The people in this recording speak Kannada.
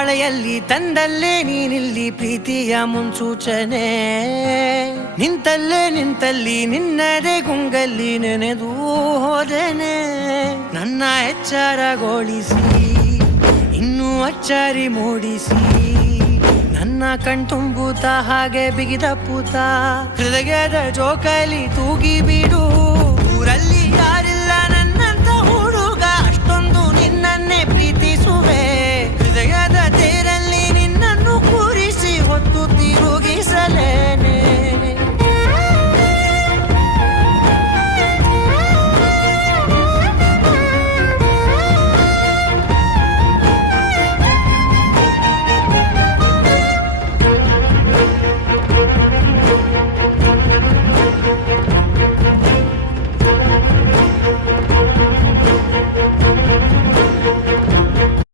ಮಳೆಯಲ್ಲಿ ತಂದಲ್ಲೇ ನೀನಿಲ್ಲಿ ಪ್ರೀತಿಯ ಮುನ್ಸೂಚನೆ ನಿಂತಲ್ಲಿ ನಿನ್ನದೇ ಗುಂಗಲ್ಲಿ ನೆನೆದು ಹೋದನೆ ನನ್ನ ಎಚ್ಚರಗೊಳಿಸಿ ಇನ್ನೂ ಅಚ್ಚರಿ ಮೂಡಿಸಿ ನನ್ನ ಕಣ್ತುಂಬುತ್ತ ಹಾಗೆ ಬಿಗಿದ ಪೂತ ಹೃದಯದ ಜೋಕಾಲಿ ತೂಗಿ ಬಿಡು